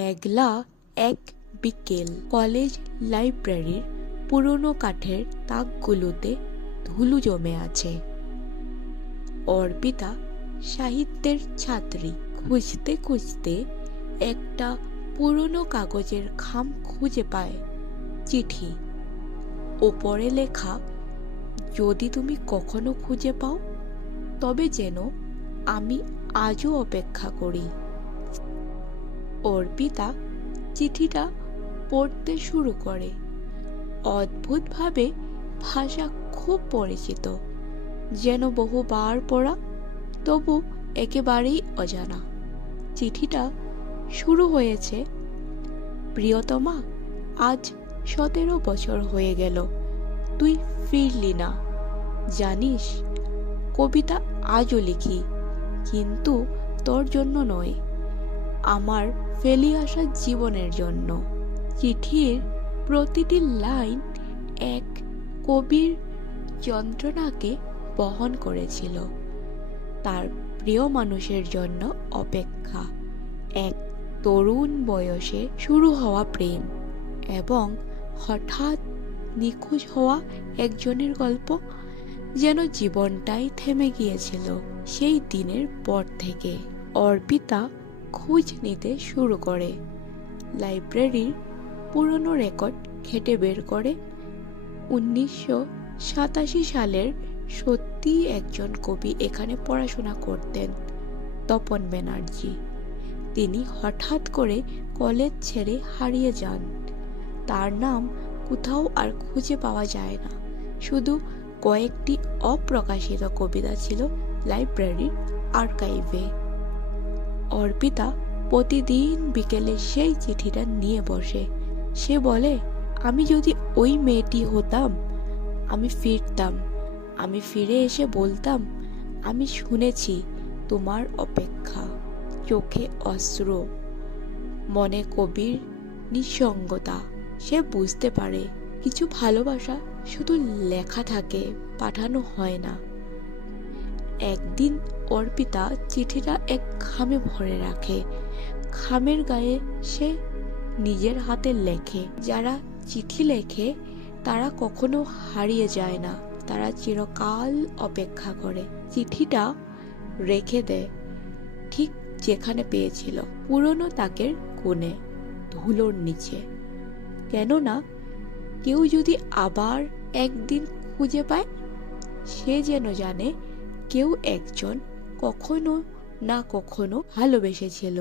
মেঘলা এক বিকেল, কলেজ লাইব্রেরির পুরনো কাঠের তাকগুলোতে ধুলো জমে আছে। অর্পিতা সাহিত্যের ছাত্রী, খুঁজতে খুঁজতে একটা পুরনো কাগজের খাম খুঁজে পায়। চিঠি, ওপরে লেখা, যদি তুমি কখনো খুঁজে পাও তবে যেন আমি আজও অপেক্ষা করি। অর্পিতা চিঠিটা পড়তে শুরু করে। অদ্ভুতভাবে ভাষা খুব পরিচিত, যেন বহুবার পড়া, তবু একেবারেই অজানা। চিঠিটা শুরু হয়েছে, প্রিয়তমা, আজ 17 বছর হয়ে গেল তুই ফিরলি না। জানিস, কবিতা আজও লিখি, কিন্তু তোর জন্য নয়, আমার ফেলে আসা জীবনের জন্য। চিঠির প্রতিটি লাইন এক কবির যন্ত্রণাকে বহন করেছিল। তার প্রিয় মানুষের জন্য অপেক্ষা, এক তরুণ বয়সে শুরু হওয়া প্রেম, এবং হঠাৎ নিখোঁজ হওয়া একজনের গল্প। যেন জীবনটাই থেমে গিয়েছিল। সেই দিনের পর থেকে অর্পিতা খোঁজ নিতে শুরু করে। লাইব্রেরির পুরনো রেকর্ড ঘেঁটে বের করে 1987 সালের সত্যি একজন কবি এখানে পড়াশোনা করতেন, তপন ব্যানার্জি। তিনি হঠাৎ করে কলেজ ছেড়ে হারিয়ে যান। তার নাম কোথাও আর খুঁজে পাওয়া যায় না, শুধু কয়েকটি অপ্রকাশিত কবিতা ছিল লাইব্রেরির আর্কাইভে। অর্পিতা প্রতিদিন বিকেলে সেই চিঠিটা নিয়ে বসে। সে বলে, আমি যদি ওই মেয়েটি হতাম, আমি ফিরতাম। আমি ফিরে এসে বলতাম, আমি শুনেছি তোমার অপেক্ষা। চোখে অশ্রু, মনে কবির নিঃসঙ্গতা। সে বুঝতে পারে কিছু ভালোবাসা শুধু লেখা থাকে, পাঠানো হয় না। একদিন অর্পিতা চিঠিটা এক খামে ভরে রাখে। খামের গায়ে সে নিজের হাতে লেখে। যারা চিঠি লেখে তারা কখনো হারিয়ে যায় না, তারা চিরকাল অপেক্ষা করে। চিঠিটা রেখে দেয় ঠিক যেখানে পেয়েছিল, পুরনো তাকের কোণে, ধুলোর নিচে। কেননা কেউ যদি আবার একদিন খুঁজে পায়, সে যেন জানে কেউ একজন কখনো না কখনো ভালোবেসেছিল।